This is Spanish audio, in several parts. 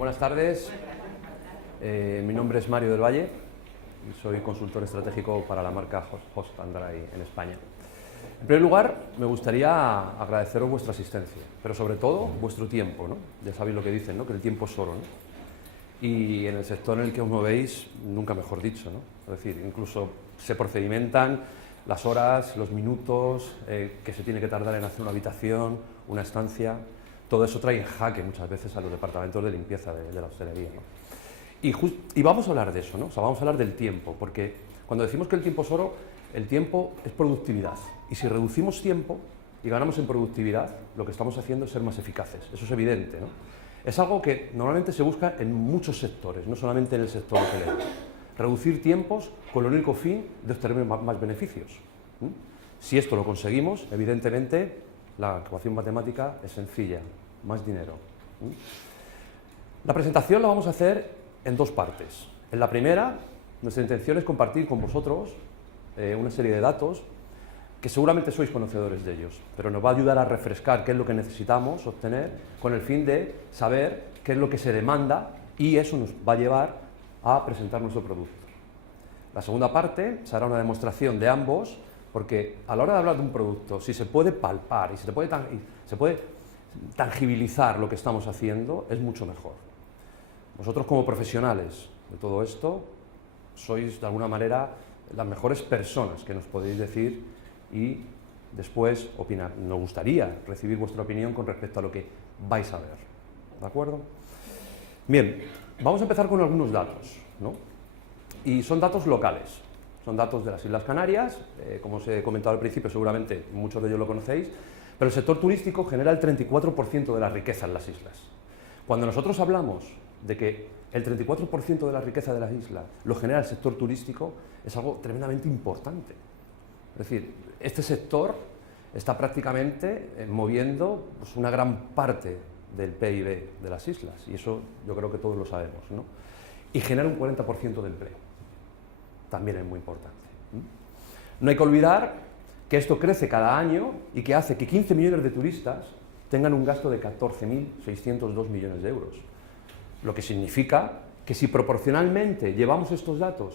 Buenas tardes, mi nombre es Mario del Valle y soy consultor estratégico para la marca Host & Dry en España. En primer lugar, me gustaría agradeceros vuestra asistencia, pero sobre todo vuestro tiempo, ¿no? Ya sabéis lo que dicen, ¿no? Que el tiempo es oro, ¿no? Y en el sector en el que os movéis, nunca mejor dicho, ¿no? Es decir, incluso se procedimentan las horas, los minutos que se tiene que tardar en hacer una habitación, una estancia. Todo eso trae en jaque muchas veces a los departamentos de limpieza de la hostelería, ¿no? Y vamos a hablar de eso, ¿no? O sea, vamos a hablar del tiempo, porque cuando decimos que el tiempo es oro, el tiempo es productividad. Y si reducimos tiempo y ganamos en productividad, lo que estamos haciendo es ser más eficaces. Eso es evidente, ¿no? Es algo que normalmente se busca en muchos sectores, no solamente en el sector hotelero. Reducir tiempos con el único fin de obtener más beneficios. Si esto lo conseguimos, evidentemente, la ecuación matemática es sencilla, más dinero. La presentación la vamos a hacer en dos partes. En la primera, nuestra intención es compartir con vosotros una serie de datos que seguramente sois conocedores de ellos, pero nos va a ayudar a refrescar qué es lo que necesitamos obtener con el fin de saber qué es lo que se demanda y eso nos va a llevar a presentar nuestro producto. La segunda parte será una demostración de ambos, porque a la hora de hablar de un producto, si se puede palpar y se puede tangibilizar lo que estamos haciendo, es mucho mejor. Vosotros como profesionales de todo esto, sois de alguna manera las mejores personas que nos podéis decir y después opinar. Nos gustaría recibir vuestra opinión con respecto a lo que vais a ver. ¿De acuerdo? Bien, vamos a empezar con algunos datos, ¿no? Y son datos locales. Son datos de las Islas Canarias, como os he comentado al principio, seguramente muchos de ellos lo conocéis, pero el sector turístico genera el 34% de la riqueza en las islas. Cuando nosotros hablamos de que el 34% de la riqueza de las islas lo genera el sector turístico, es algo tremendamente importante. Es decir, este sector está prácticamente moviendo pues, una gran parte del PIB de las islas, y eso yo creo que todos lo sabemos, ¿no? Y genera un 40% de empleo. También es muy importante. No hay que olvidar que esto crece cada año y que hace que 15 millones de turistas tengan un gasto de 14.602 millones de euros. Lo que significa que si proporcionalmente llevamos estos datos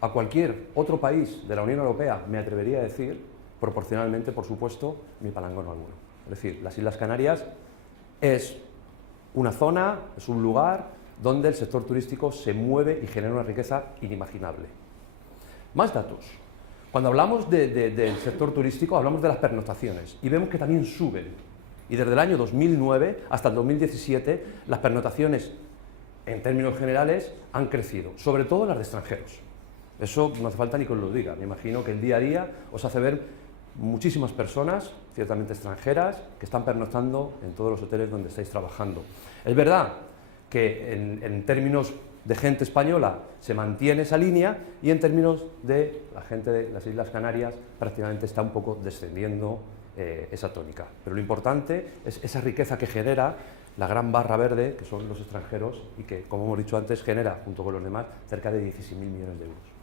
a cualquier otro país de la Unión Europea, me atrevería a decir, proporcionalmente, por supuesto, ni palangón alguno. Es decir, las Islas Canarias es una zona, es un lugar donde el sector turístico se mueve y genera una riqueza inimaginable. Más datos. Cuando hablamos del sector turístico, hablamos de las pernoctaciones y vemos que también suben. Y desde el año 2009 hasta el 2017, las pernoctaciones, en términos generales, han crecido, sobre todo las de extranjeros. Eso no hace falta ni que os lo diga. Me imagino que el día a día os hace ver muchísimas personas, ciertamente extranjeras, que están pernoctando en todos los hoteles donde estáis trabajando. Es verdad que en términos de gente española se mantiene esa línea y en términos de la gente de las Islas Canarias prácticamente está un poco descendiendo esa tónica. Pero lo importante es esa riqueza que genera la gran barra verde, que son los extranjeros y que, como hemos dicho antes, genera, junto con los demás, cerca de 16.000 millones de euros.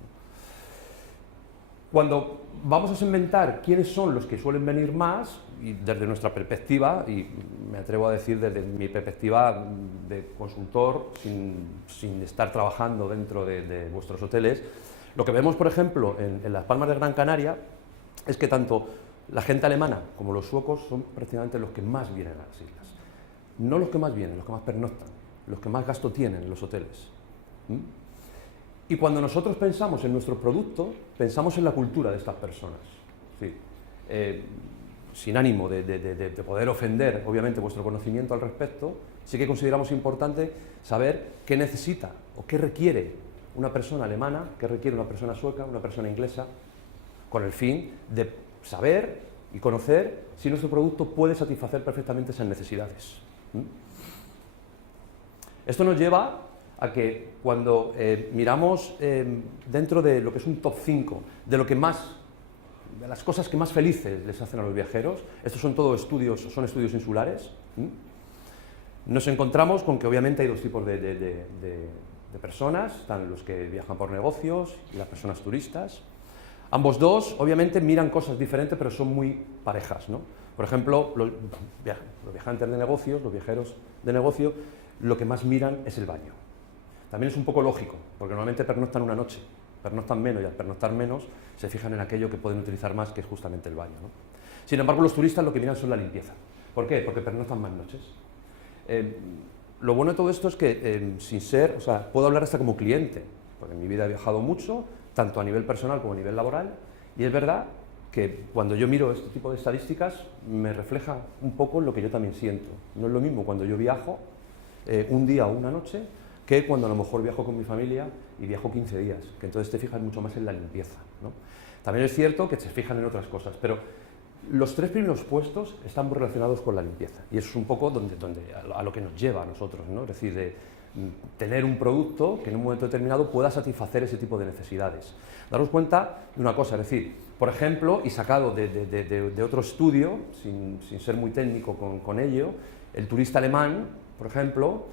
Cuando vamos a segmentar quiénes son los que suelen venir más, y desde nuestra perspectiva, y me atrevo a decir desde mi perspectiva de consultor, sin estar trabajando dentro de vuestros hoteles, lo que vemos, por ejemplo, en Las Palmas de Gran Canaria, es que tanto la gente alemana como los suecos son prácticamente los que más vienen a las islas. No los que más vienen, los que más pernoctan, los que más gasto tienen en los hoteles. Y cuando nosotros pensamos en nuestro producto, pensamos en la cultura de estas personas. Sí. Sin ánimo de poder ofender, obviamente, vuestro conocimiento al respecto, sí que consideramos importante saber qué necesita o qué requiere una persona alemana, qué requiere una persona sueca, una persona inglesa, con el fin de saber y conocer si nuestro producto puede satisfacer perfectamente esas necesidades. Esto nos lleva a que cuando miramos dentro de lo que es un top 5 de lo que más, de las cosas que más felices les hacen a los viajeros, estos son todos estudios, son estudios insulares, nos encontramos con que obviamente hay dos tipos de personas, están los que viajan por negocios y las personas turistas. Ambos dos, obviamente, miran cosas diferentes, pero son muy parejas, ¿no? Por ejemplo, los viajantes de negocios, los viajeros de negocio, lo que más miran es el baño. También es un poco lógico, porque normalmente pernoctan una noche, pernoctan menos, y al pernoctar menos se fijan en aquello que pueden utilizar más, que es justamente el baño, ¿no? Sin embargo, los turistas lo que miran son la limpieza. ¿Por qué? Porque pernoctan más noches. Lo bueno de todo esto es que, puedo hablar hasta como cliente, porque en mi vida he viajado mucho, tanto a nivel personal como a nivel laboral, y es verdad que cuando yo miro este tipo de estadísticas me refleja un poco lo que yo también siento. No es lo mismo cuando yo viajo un día o una noche que cuando a lo mejor viajo con mi familia y viajo 15 días, que entonces te fijas mucho más en la limpieza, ¿no? También es cierto que se fijan en otras cosas, pero los 3 primeros puestos están muy relacionados con la limpieza, y eso es un poco a lo que nos lleva a nosotros, ¿no? Es decir, de tener un producto que en un momento determinado pueda satisfacer ese tipo de necesidades. Daros cuenta de una cosa, es decir, por ejemplo, y sacado de otro estudio, sin ser muy técnico con ello, el turista alemán, por ejemplo,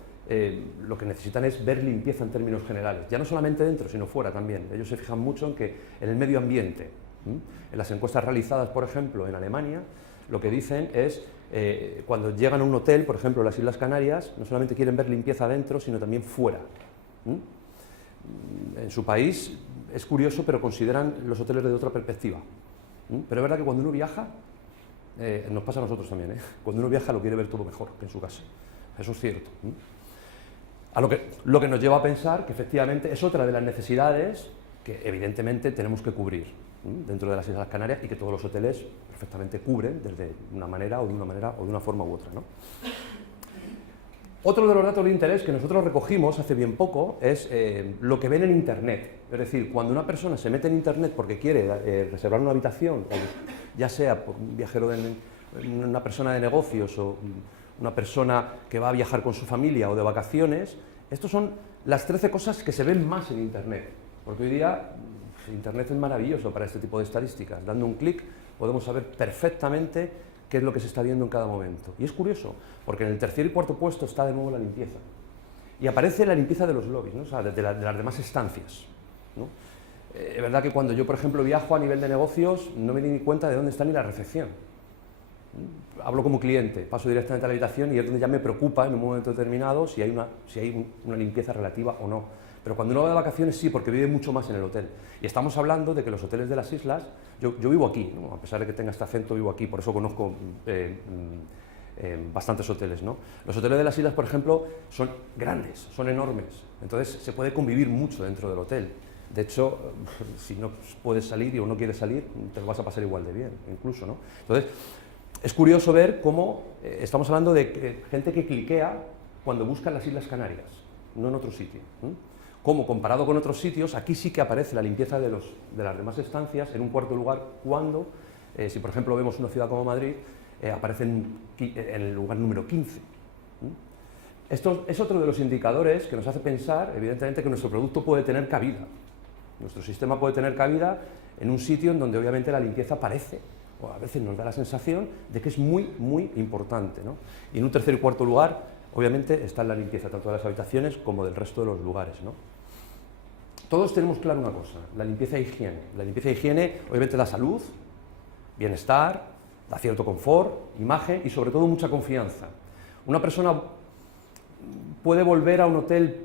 lo que necesitan es ver limpieza en términos generales, ya no solamente dentro, sino fuera también. Ellos se fijan mucho en el medio ambiente. En las encuestas realizadas, por ejemplo, en Alemania, lo que dicen es, cuando llegan a un hotel, por ejemplo, en las Islas Canarias, no solamente quieren ver limpieza dentro, sino también fuera. En su país es curioso, pero consideran los hoteles de otra perspectiva. Pero es verdad que cuando uno viaja, nos pasa a nosotros también, cuando uno viaja lo quiere ver todo mejor que en su casa. Eso es cierto. A lo que nos lleva a pensar que efectivamente es otra de las necesidades que evidentemente tenemos que cubrir dentro de las Islas Canarias, y que todos los hoteles perfectamente cubren de una manera o de una forma u otra, ¿no? Otro de los datos de interés que nosotros recogimos hace bien poco es lo que ven en Internet. Es decir, cuando una persona se mete en Internet porque quiere reservar una habitación, ya sea por un viajero, una persona de negocios o una persona que va a viajar con su familia o de vacaciones, estas son las 13 cosas que se ven más en Internet. Porque hoy día Internet es maravilloso para este tipo de estadísticas. Dando un clic podemos saber perfectamente qué es lo que se está viendo en cada momento. Y es curioso, porque en el tercer y cuarto puesto está de nuevo la limpieza. Y aparece la limpieza de los lobbies, ¿no? O sea, de las demás estancias, ¿no? Es verdad que cuando yo, por ejemplo, viajo a nivel de negocios, no me di ni cuenta de dónde está ni la recepción. Hablo como cliente, paso directamente a la habitación y es donde ya me preocupa en un momento determinado si hay una limpieza relativa o no. Pero cuando uno va de vacaciones sí, porque vive mucho más en el hotel. Y estamos hablando de que los hoteles de las islas, yo vivo aquí, ¿no? A pesar de que tenga este acento, vivo aquí, por eso conozco bastantes hoteles, ¿no? Los hoteles de las islas, por ejemplo, son grandes, son enormes, entonces se puede convivir mucho dentro del hotel. De hecho, si no puedes salir o no quieres salir, te lo vas a pasar igual de bien, incluso, ¿no? Entonces, es curioso ver cómo estamos hablando de gente que cliquea cuando busca las Islas Canarias, no en otro sitio. Como comparado con otros sitios, aquí sí que aparece la limpieza de las demás estancias en un cuarto lugar cuando, si por ejemplo vemos una ciudad como Madrid, aparece en el lugar número 15. Esto es otro de los indicadores que nos hace pensar, evidentemente, que nuestro producto puede tener cabida. Nuestro sistema puede tener cabida en un sitio en donde obviamente la limpieza aparece, o a veces nos da la sensación de que es muy, muy importante, ¿no? Y en un tercer y cuarto lugar, obviamente, está la limpieza tanto de las habitaciones como del resto de los lugares, ¿no? Todos tenemos claro una cosa, la limpieza e higiene. La limpieza e higiene, obviamente, da salud, bienestar, da cierto confort, imagen y, sobre todo, mucha confianza. Una persona puede volver a un hotel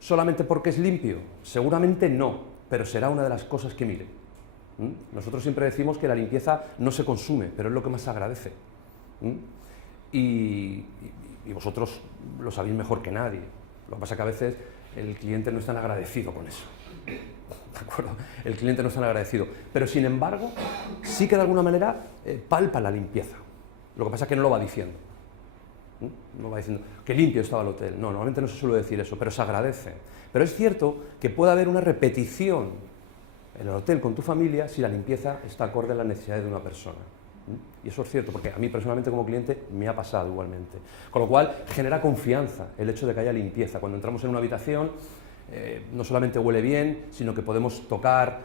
solamente porque es limpio. Seguramente no, pero será una de las cosas que mire. Nosotros siempre decimos que la limpieza no se consume, pero es lo que más se agradece. Y vosotros lo sabéis mejor que nadie. Lo que pasa es que a veces el cliente no es tan agradecido con eso. ¿De acuerdo? El cliente no es tan agradecido. Pero sin embargo, sí que de alguna manera palpa la limpieza. Lo que pasa es que no lo va diciendo. No va diciendo que limpio estaba el hotel. No, normalmente no se suele decir eso, pero se agradece. Pero es cierto que puede haber una repetición en el hotel con tu familia si la limpieza está acorde a las necesidades de una persona. Y eso es cierto, porque a mí personalmente como cliente me ha pasado igualmente. Con lo cual genera confianza el hecho de que haya limpieza. Cuando entramos en una habitación, no solamente huele bien, sino que podemos tocar,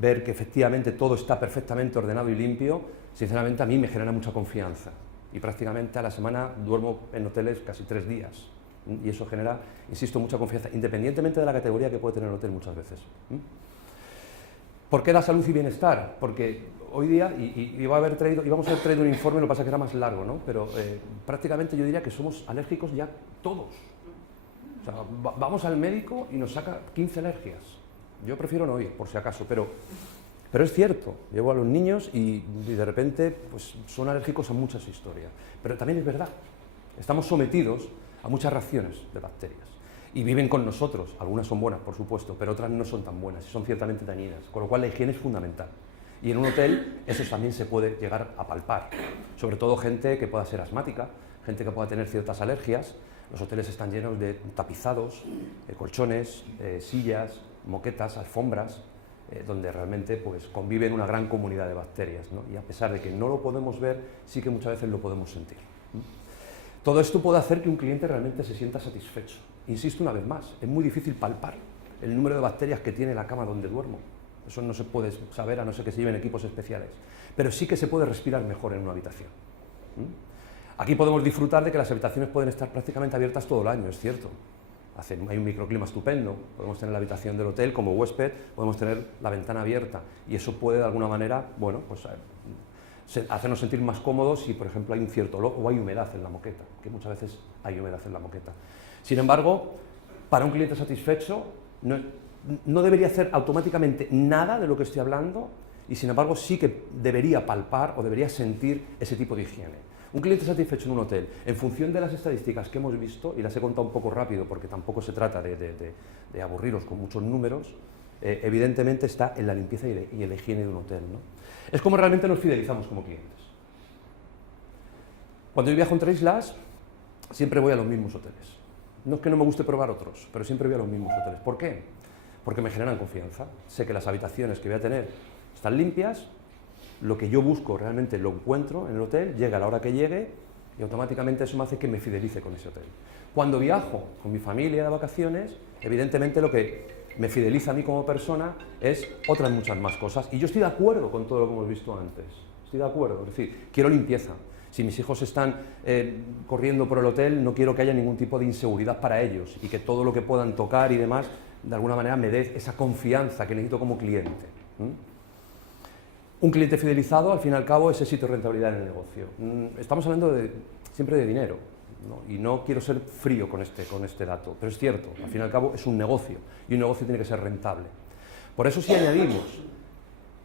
ver que efectivamente todo está perfectamente ordenado y limpio. Sinceramente a mí me genera mucha confianza. Y prácticamente a la semana duermo en hoteles casi 3 días. Y eso genera, insisto, mucha confianza, independientemente de la categoría que puede tener el hotel muchas veces. ¿Por qué da salud y bienestar? Porque hoy día, íbamos a haber traído un informe, lo que pasa es que era más largo, ¿no? Pero prácticamente yo diría que somos alérgicos ya todos. O sea, vamos al médico y nos saca 15 alergias. Yo prefiero no ir, por si acaso, pero es cierto. Llevo a los niños y de repente pues, son alérgicos a muchas historias. Pero también es verdad, estamos sometidos a muchas reacciones de bacterias. Y viven con nosotros, algunas son buenas, por supuesto, pero otras no son tan buenas y son ciertamente dañinas, con lo cual la higiene es fundamental. Y en un hotel eso también se puede llegar a palpar, sobre todo gente que pueda ser asmática, gente que pueda tener ciertas alergias. Los hoteles están llenos de tapizados, colchones, sillas, moquetas, alfombras, donde realmente pues, conviven una gran comunidad de bacterias, ¿no? Y a pesar de que no lo podemos ver, sí que muchas veces lo podemos sentir. Todo esto puede hacer que un cliente realmente se sienta satisfecho. Insisto una vez más, es muy difícil palpar el número de bacterias que tiene la cama donde duermo. Eso no se puede saber a no ser que se lleven equipos especiales. Pero sí que se puede respirar mejor en una habitación. Aquí podemos disfrutar de que las habitaciones pueden estar prácticamente abiertas todo el año, es cierto. Hay un microclima estupendo, podemos tener la habitación del hotel como huésped, podemos tener la ventana abierta y eso puede de alguna manera, bueno, pues hacernos sentir más cómodos si, por ejemplo, hay un cierto olor o hay humedad en la moqueta, que muchas veces hay humedad en la moqueta. Sin embargo, para un cliente satisfecho no debería hacer automáticamente nada de lo que estoy hablando y, sin embargo, sí que debería palpar o debería sentir ese tipo de higiene. Un cliente satisfecho en un hotel, en función de las estadísticas que hemos visto, y las he contado un poco rápido porque tampoco se trata de aburriros con muchos números, evidentemente está en la limpieza y en la higiene de un hotel, ¿no? Es como realmente nos fidelizamos como clientes. Cuando yo viajo entre islas, siempre voy a los mismos hoteles. No es que no me guste probar otros, pero siempre voy a los mismos hoteles. ¿Por qué? Porque me generan confianza. Sé que las habitaciones que voy a tener están limpias, lo que yo busco realmente lo encuentro en el hotel, llega a la hora que llegue y automáticamente eso me hace que me fidelice con ese hotel. Cuando viajo con mi familia de vacaciones, evidentemente lo que me fideliza a mí como persona es otras muchas más cosas y yo estoy de acuerdo con todo lo que hemos visto antes. Estoy de acuerdo, es decir, quiero limpieza. Si mis hijos están corriendo por el hotel, no quiero que haya ningún tipo de inseguridad para ellos y que todo lo que puedan tocar y demás, de alguna manera me dé esa confianza que necesito como cliente. Un cliente fidelizado, al fin y al cabo, es éxito y rentabilidad en el negocio. Estamos hablando siempre de dinero, ¿no? Y no quiero ser frío con este dato, pero es cierto, al fin y al cabo es un negocio y un negocio tiene que ser rentable. Por eso si añadimos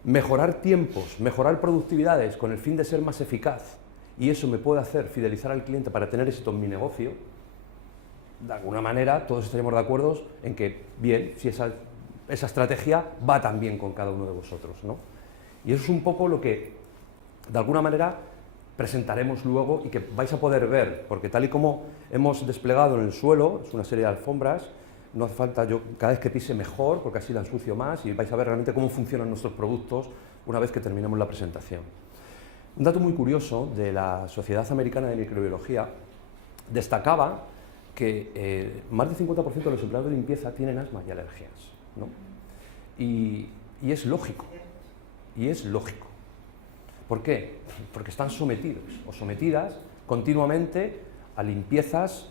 mejorar tiempos, mejorar productividades con el fin de ser más eficaz y eso me puede hacer fidelizar al cliente para tener éxito en mi negocio, de alguna manera todos estaremos de acuerdo en que, bien, si esa estrategia va también con cada uno de vosotros, ¿no? Y eso es un poco lo que, de alguna manera, presentaremos luego y que vais a poder ver, porque tal y como hemos desplegado en el suelo, es una serie de alfombras, no hace falta yo cada vez que pise mejor, porque así la ensucio más y vais a ver realmente cómo funcionan nuestros productos una vez que terminemos la presentación. Un dato muy curioso de la Sociedad Americana de Microbiología destacaba que más del 50% de los empleados de limpieza tienen asma y alergias, ¿no? Y es lógico. Y es lógico. ¿Por qué? Porque están sometidos o sometidas continuamente a limpiezas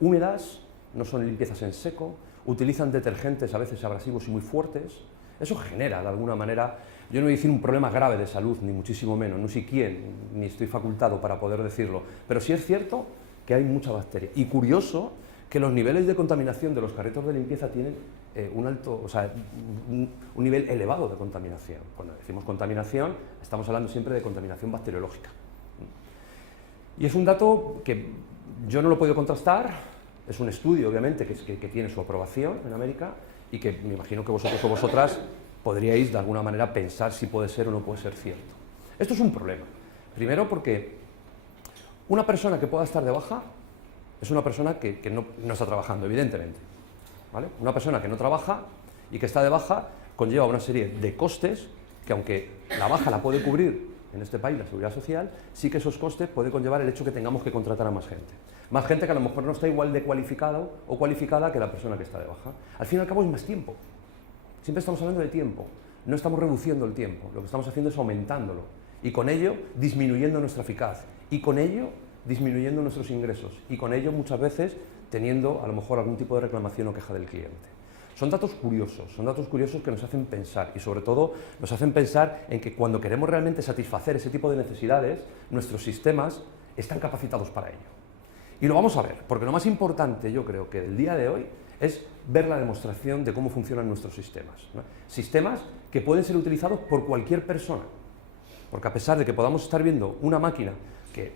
húmedas, no son limpiezas en seco, utilizan detergentes a veces abrasivos y muy fuertes. Eso genera, de alguna manera, yo no voy a decir un problema grave de salud, ni muchísimo menos, no sé quién, ni estoy facultado para poder decirlo, pero sí es cierto que hay mucha bacteria. Y curioso que los niveles de contaminación de los carritos de limpieza tienen un nivel elevado de contaminación. Cuando decimos contaminación, estamos hablando siempre de contaminación bacteriológica. Y es un dato que yo no lo he podido contrastar, es un estudio, obviamente, que tiene su aprobación en América y que me imagino que vosotros o vosotras podríais, de alguna manera, pensar si puede ser o no puede ser cierto. Esto es un problema. Primero porque una persona que pueda estar de baja es una persona que no está trabajando, evidentemente, ¿vale? Una persona que no trabaja y que está de baja conlleva una serie de costes que, aunque la baja la puede cubrir en este país la Seguridad Social, sí que esos costes puede conllevar el hecho que tengamos que contratar a más gente. Más gente que a lo mejor no está igual de cualificado o cualificada que la persona que está de baja. Al fin y al cabo es más tiempo. Siempre estamos hablando de tiempo. No estamos reduciendo el tiempo. Lo que estamos haciendo es aumentándolo. Y con ello disminuyendo nuestra eficacia. Y con ello disminuyendo nuestros ingresos. Y con ello muchas veces teniendo a lo mejor algún tipo de reclamación o queja del cliente. Son datos curiosos que nos hacen pensar y sobre todo nos hacen pensar en que cuando queremos realmente satisfacer ese tipo de necesidades, nuestros sistemas están capacitados para ello. Y lo vamos a ver, porque lo más importante yo creo que del día de hoy es ver la demostración de cómo funcionan nuestros sistemas, ¿no? Sistemas que pueden ser utilizados por cualquier persona, porque a pesar de que podamos estar viendo una máquina que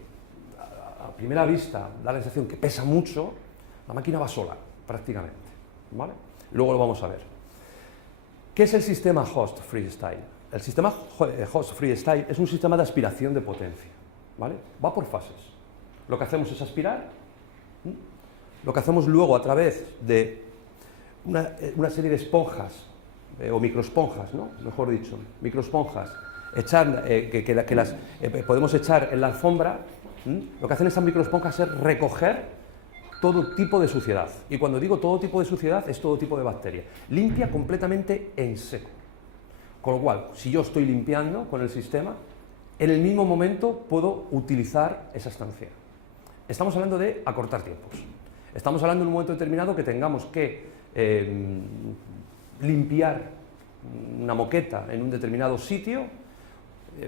a primera vista da la sensación que pesa mucho, la máquina va sola, prácticamente, ¿vale? Luego lo vamos a ver. ¿Qué es el sistema Host Freestyle? El sistema Host Freestyle es un sistema de aspiración de potencia, ¿vale? Va por fases. Lo que hacemos es aspirar. Lo que hacemos luego a través de una serie de esponjas, o microesponjas, ¿no? Mejor dicho, microesponjas, que las podemos echar en la alfombra. Lo que hacen estas microesponjas es recoger todo tipo de suciedad. Y cuando digo todo tipo de suciedad, es todo tipo de bacteria. Limpia completamente en seco. Con lo cual, si yo estoy limpiando con el sistema, en el mismo momento puedo utilizar esa estancia. Estamos hablando de acortar tiempos. Estamos hablando en un momento determinado que tengamos que limpiar una moqueta en un determinado sitio.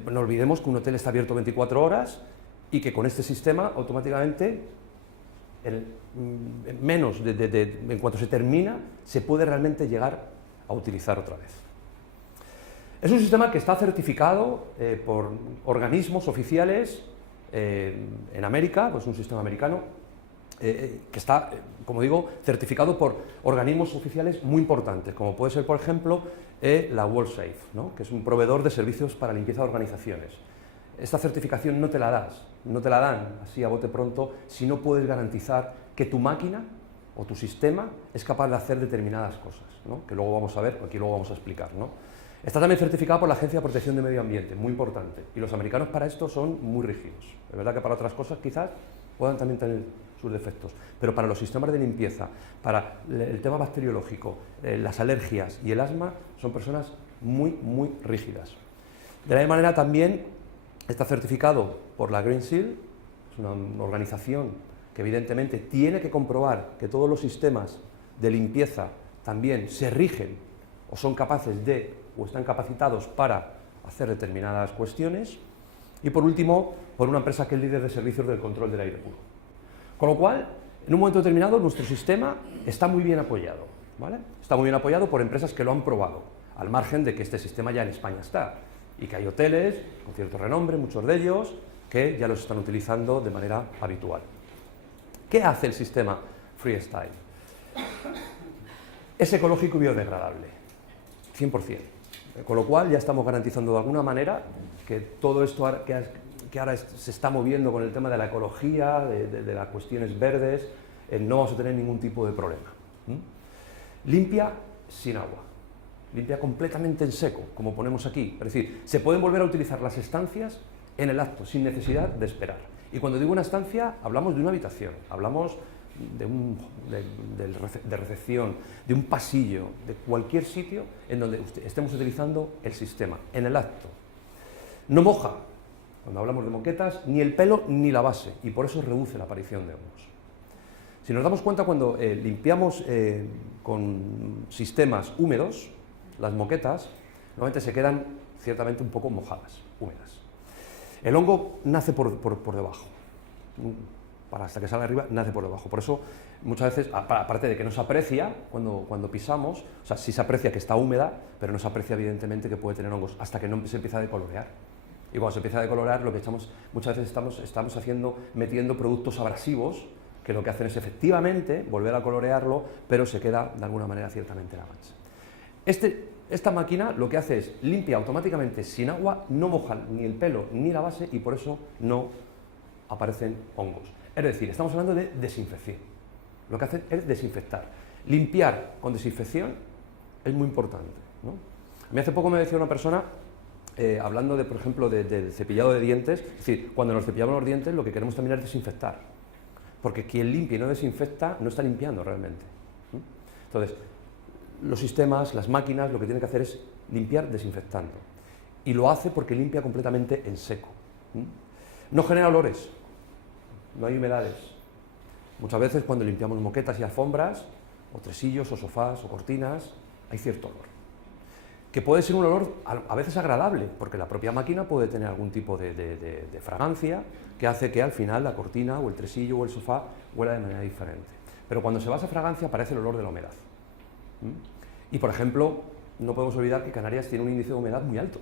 No olvidemos que un hotel está abierto 24 horas y que con este sistema automáticamente en cuanto se termina, se puede realmente llegar a utilizar otra vez. Es un sistema que está certificado por organismos oficiales en América, pues un sistema americano, que está, como digo, certificado por organismos oficiales muy importantes, como puede ser, por ejemplo, la WorldSafe, ¿no? Que es un proveedor de servicios para limpieza de organizaciones. Esta certificación no te la dan así a bote pronto si no puedes garantizar que tu máquina o tu sistema es capaz de hacer determinadas cosas, ¿no? Que luego vamos a ver, aquí luego vamos a explicar, ¿no? Está también certificada por la Agencia de Protección de Medio Ambiente, muy importante, y los americanos para esto son muy rígidos. Es verdad que para otras cosas quizás puedan también tener sus defectos, pero para los sistemas de limpieza, para el tema bacteriológico, las alergias y el asma, son personas muy rígidas. De la misma manera también está certificado por la Green Seal, es una organización que evidentemente tiene que comprobar que todos los sistemas de limpieza también se rigen o son capaces de, o están capacitados para hacer determinadas cuestiones. Y por último, por una empresa que es líder de servicios del control del aire puro. Con lo cual, en un momento determinado, nuestro sistema está muy bien apoyado, ¿vale? Está muy bien apoyado por empresas que lo han probado, al margen de que este sistema ya en España está, y que hay hoteles con cierto renombre, muchos de ellos, que ya los están utilizando de manera habitual. ¿Qué hace el sistema Freestyle? Es ecológico y biodegradable, 100%. Con lo cual ya estamos garantizando de alguna manera que todo esto que ahora se está moviendo con el tema de la ecología, de las cuestiones verdes, no vamos a tener ningún tipo de problema. Limpia sin agua. Limpia completamente en seco, como ponemos aquí. Es decir, se pueden volver a utilizar las estancias en el acto, sin necesidad de esperar. Y cuando digo una estancia, hablamos de una habitación, hablamos de recepción, de un pasillo, de cualquier sitio en donde estemos utilizando el sistema, en el acto. No moja, cuando hablamos de moquetas, ni el pelo ni la base, y por eso reduce la aparición de hongos. Si nos damos cuenta, cuando limpiamos con sistemas húmedos, las moquetas normalmente se quedan ciertamente un poco mojadas, húmedas. El hongo nace por debajo, hasta que sale arriba nace por debajo. Por eso muchas veces, aparte de que no se aprecia cuando pisamos, o sea, sí se aprecia que está húmeda, pero no se aprecia evidentemente que puede tener hongos hasta que no se empieza a decolorear. Y cuando se empieza a decolorar, lo que muchas veces estamos metiendo productos abrasivos que lo que hacen es efectivamente volver a colorearlo, pero se queda de alguna manera ciertamente la mancha. Esta máquina lo que hace es limpia automáticamente sin agua, no moja ni el pelo ni la base y por eso no aparecen hongos. Es decir, estamos hablando de desinfección. Lo que hace es desinfectar. Limpiar con desinfección es muy importante, ¿no? A mí hace poco me decía una persona, hablando por ejemplo, del cepillado de dientes, es decir, cuando nos cepillamos los dientes lo que queremos también es desinfectar. Porque quien limpia y no desinfecta no está limpiando realmente. Entonces, los sistemas, las máquinas, lo que tienen que hacer es limpiar desinfectando. Y lo hace porque limpia completamente en seco. No genera olores, no hay humedades. Muchas veces cuando limpiamos moquetas y alfombras, o tresillos, o sofás, o cortinas, hay cierto olor. Que puede ser un olor a veces agradable, porque la propia máquina puede tener algún tipo de fragancia que hace que al final la cortina, o el tresillo, o el sofá huela de manera diferente. Pero cuando se va a esa fragancia aparece el olor de la humedad. Y por ejemplo, no podemos olvidar que Canarias tiene un índice de humedad muy alto,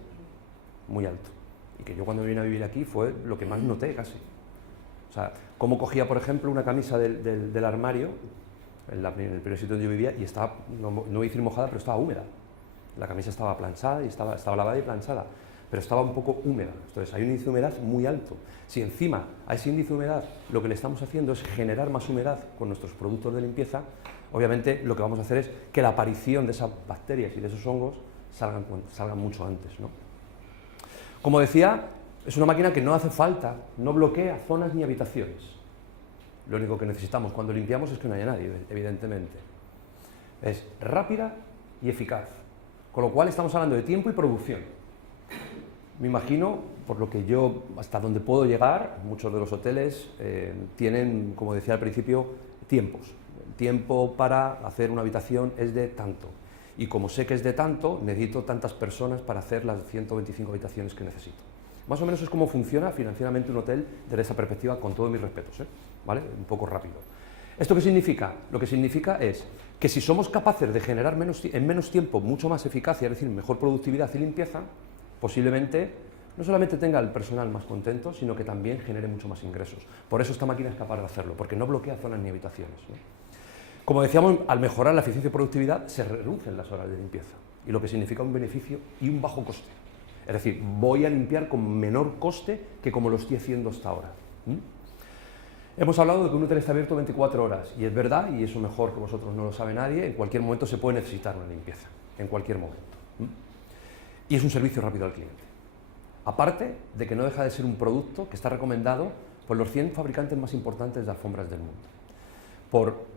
y que yo cuando vine a vivir aquí fue lo que más noté casi. O sea, cómo cogía, por ejemplo, una camisa del armario, en el primer sitio donde yo vivía, y estaba, no voy a decir mojada, pero estaba húmeda. La camisa estaba planchada y estaba lavada y planchada, pero estaba un poco húmeda. Entonces hay un índice de humedad muy alto. Si encima a ese índice de humedad lo que le estamos haciendo es generar más humedad con nuestros productos de limpieza, obviamente lo que vamos a hacer es que la aparición de esas bacterias y de esos hongos salgan mucho antes, ¿no? Como decía, es una máquina que no hace falta, no bloquea zonas ni habitaciones. Lo único que necesitamos cuando limpiamos es que no haya nadie, evidentemente. Es rápida y eficaz, con lo cual estamos hablando de tiempo y producción. Me imagino, por lo que yo, hasta donde puedo llegar, muchos de los hoteles tienen, como decía al principio, tiempos. El tiempo para hacer una habitación es de tanto. Y como sé que es de tanto, necesito tantas personas para hacer las 125 habitaciones que necesito. Más o menos es como funciona financieramente un hotel desde esa perspectiva, con todos mis respetos, ¿vale? Un poco rápido. ¿Esto qué significa? Lo que significa es que si somos capaces de generar en menos tiempo mucho más eficacia, es decir, mejor productividad y limpieza, posiblemente no solamente tenga el personal más contento, sino que también genere mucho más ingresos. Por eso esta máquina es capaz de hacerlo, porque no bloquea zonas ni habitaciones, ¿no? Como decíamos, al mejorar la eficiencia y productividad se reducen las horas de limpieza, y lo que significa un beneficio y un bajo coste. Es decir, voy a limpiar con menor coste que como lo estoy haciendo hasta ahora. Hemos hablado de que un hotel está abierto 24 horas, y es verdad, y eso mejor que vosotros no lo sabe nadie, en cualquier momento se puede necesitar una limpieza, en cualquier momento. Y es un servicio rápido al cliente. Aparte de que no deja de ser un producto que está recomendado por los 100 fabricantes más importantes de alfombras del mundo. Por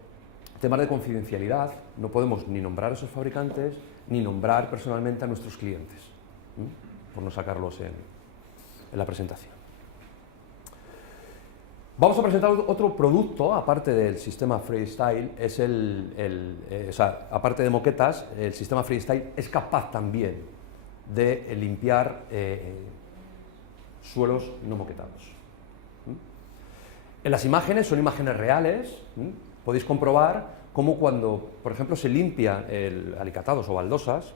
temas de confidencialidad, no podemos ni nombrar a esos fabricantes, ni nombrar personalmente a nuestros clientes, por no sacarlos en la presentación. Vamos a presentar otro producto, aparte del sistema Freestyle, es aparte de moquetas, el sistema Freestyle es capaz también de limpiar suelos no moquetados. En las imágenes, son imágenes reales, podéis comprobar cómo cuando, por ejemplo, se limpia alicatados o baldosas,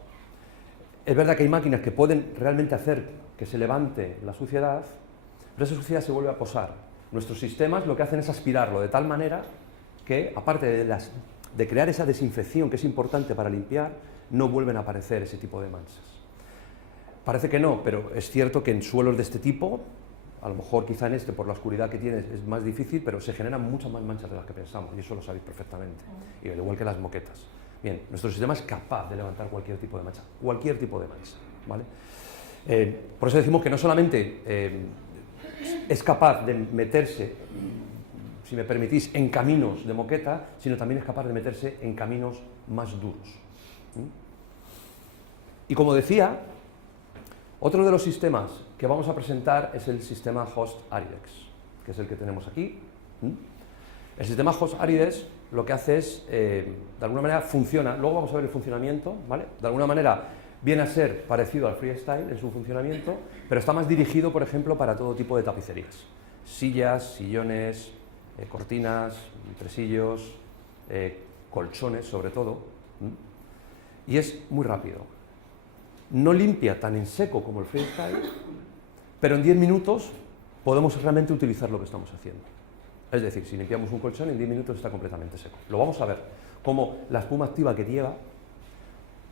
es verdad que hay máquinas que pueden realmente hacer que se levante la suciedad, pero esa suciedad se vuelve a posar. Nuestros sistemas lo que hacen es aspirarlo de tal manera que, aparte de crear esa desinfección que es importante para limpiar, no vuelven a aparecer ese tipo de manchas. Parece que no, pero es cierto que en suelos de este tipo, a lo mejor quizá en por la oscuridad que tiene es más difícil, pero se generan muchas más manchas de las que pensamos, y eso lo sabéis perfectamente, y al igual que las moquetas. Bien, nuestro sistema es capaz de levantar cualquier tipo de mancha, ¿vale? Por eso decimos que no solamente es capaz de meterse, si me permitís, en caminos de moqueta, sino también es capaz de meterse en caminos más duros. Y como decía, otro de los sistemas que vamos a presentar es el sistema Host Aridex, que es el que tenemos aquí. El sistema Host Aridex lo que hace es, de alguna manera, funciona, luego vamos a ver el funcionamiento, ¿vale? De alguna manera viene a ser parecido al Freestyle en su funcionamiento, pero está más dirigido, por ejemplo, para todo tipo de tapicerías. Sillas, sillones, cortinas, tresillos, colchones, sobre todo. Y es muy rápido. No limpia tan en seco como el Freestyle, pero en 10 minutos podemos realmente utilizar lo que estamos haciendo. Es decir, si limpiamos un colchón, en 10 minutos está completamente seco. Lo vamos a ver, cómo la espuma activa que lleva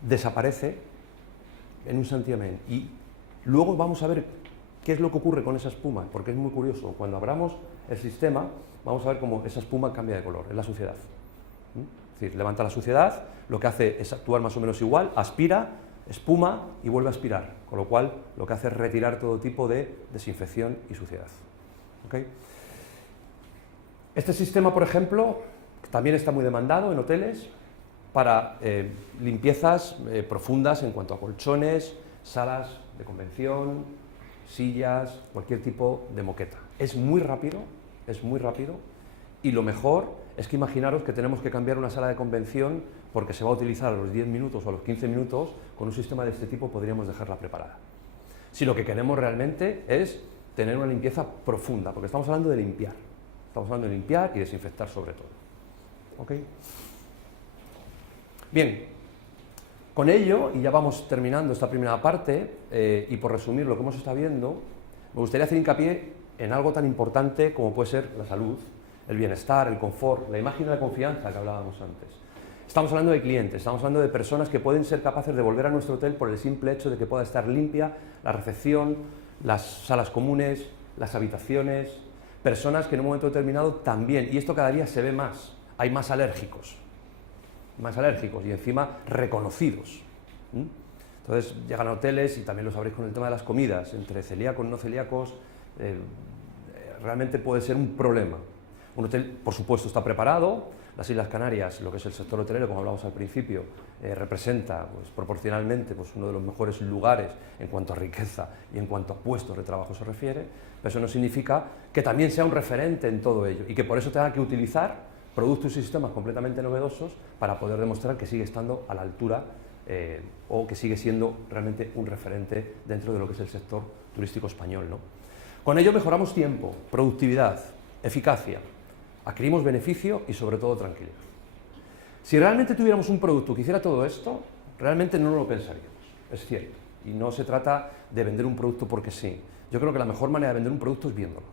desaparece en un santiamén. Y luego vamos a ver qué es lo que ocurre con esa espuma, porque es muy curioso. Cuando abramos el sistema, vamos a ver cómo esa espuma cambia de color, es la suciedad. Es decir, levanta la suciedad, lo que hace es actuar más o menos igual, aspira, espuma y vuelve a aspirar, con lo cual lo que hace es retirar todo tipo de desinfección y suciedad. ¿Okay? Este sistema, por ejemplo, también está muy demandado en hoteles para limpiezas profundas en cuanto a colchones, salas de convención, sillas, cualquier tipo de moqueta. Es muy rápido y lo mejor es que imaginaros que tenemos que cambiar una sala de convención porque se va a utilizar a los 10 minutos o a los 15 minutos, con un sistema de este tipo podríamos dejarla preparada. Si lo que queremos realmente es tener una limpieza profunda, porque estamos hablando de limpiar. Estamos hablando de limpiar y desinfectar sobre todo. ¿Ok? Bien, con ello, y ya vamos terminando esta primera parte, y por resumir lo que hemos estado viendo, me gustaría hacer hincapié en algo tan importante como puede ser la salud, el bienestar, el confort, la imagen de la confianza que hablábamos antes. Estamos hablando de clientes, estamos hablando de personas que pueden ser capaces de volver a nuestro hotel por el simple hecho de que pueda estar limpia la recepción, las salas comunes, las habitaciones, personas que en un momento determinado también, y esto cada día se ve más, hay más alérgicos y encima reconocidos. Entonces llegan a hoteles, y también lo sabréis con el tema de las comidas, entre celíacos y no celíacos, realmente puede ser un problema. Un hotel, por supuesto, está preparado. Las Islas Canarias, lo que es el sector hotelero, como hablamos al principio, representa pues, proporcionalmente pues, uno de los mejores lugares en cuanto a riqueza y en cuanto a puestos de trabajo se refiere, pero eso no significa que también sea un referente en todo ello y que por eso tenga que utilizar productos y sistemas completamente novedosos para poder demostrar que sigue estando a la altura o que sigue siendo realmente un referente dentro de lo que es el sector turístico español, ¿no? Con ello mejoramos tiempo, productividad, eficacia, adquirimos beneficio y sobre todo tranquilidad. Si realmente tuviéramos un producto que hiciera todo esto, realmente no lo pensaríamos, es cierto. Y no se trata de vender un producto porque sí. Yo creo que la mejor manera de vender un producto es viéndolo.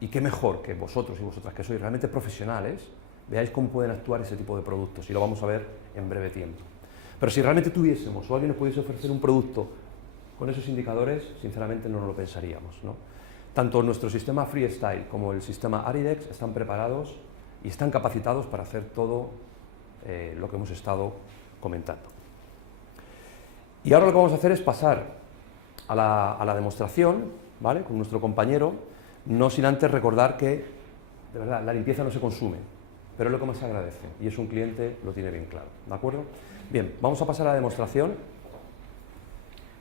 Y qué mejor que vosotros y vosotras, que sois realmente profesionales, veáis cómo pueden actuar ese tipo de productos, y lo vamos a ver en breve tiempo. Pero si realmente tuviésemos o alguien nos pudiese ofrecer un producto con esos indicadores, sinceramente no nos lo pensaríamos, ¿no? Tanto nuestro sistema Freestyle como el sistema Aridex están preparados y están capacitados para hacer todo lo que hemos estado comentando. Y ahora lo que vamos a hacer es pasar a la demostración, ¿vale?, con nuestro compañero, no sin antes recordar que, de verdad, la limpieza no se consume, pero es lo que más se agradece, y es un cliente, lo tiene bien claro, ¿de acuerdo? Bien, vamos a pasar a la demostración,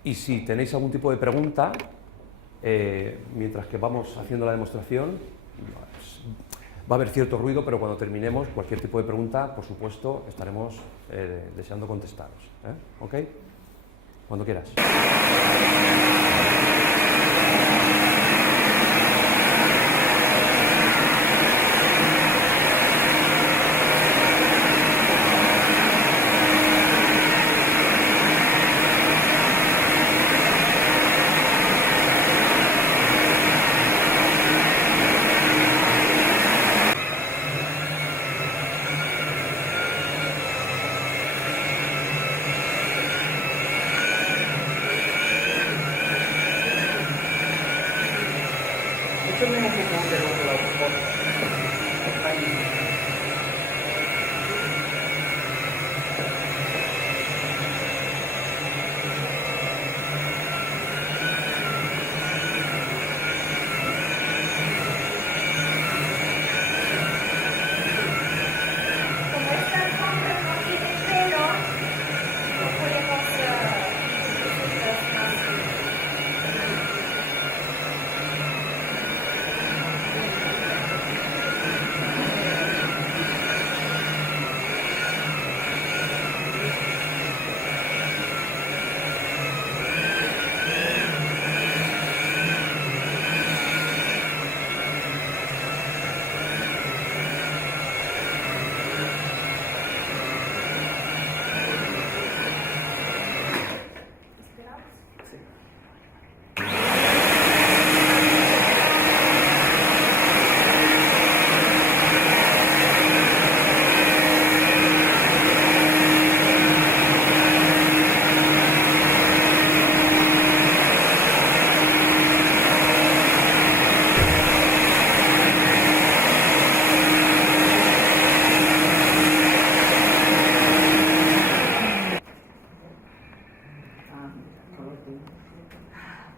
y si tenéis algún tipo de pregunta, mientras que vamos haciendo la demostración, pues, va a haber cierto ruido, pero cuando terminemos, cualquier tipo de pregunta, por supuesto, estaremos deseando contestaros, ¿ok? Cuando quieras.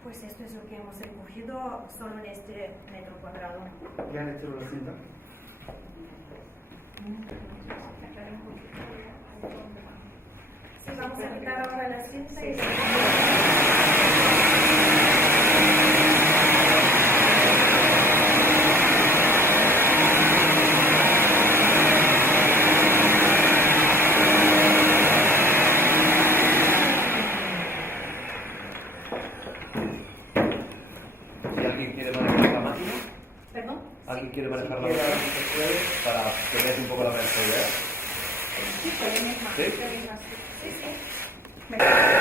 Pues esto es lo que hemos recogido solo en este metro cuadrado. ¿Ya han hecho la cinta? Sí, vamos a quitar ahora la cinta y... ¿Alguien quiere manejar la quiere, máquina? se puede. Para que veáis un poco la mentalidad. Sí, con la misma. ¿Sí? La misma, sí, sí. Mejor.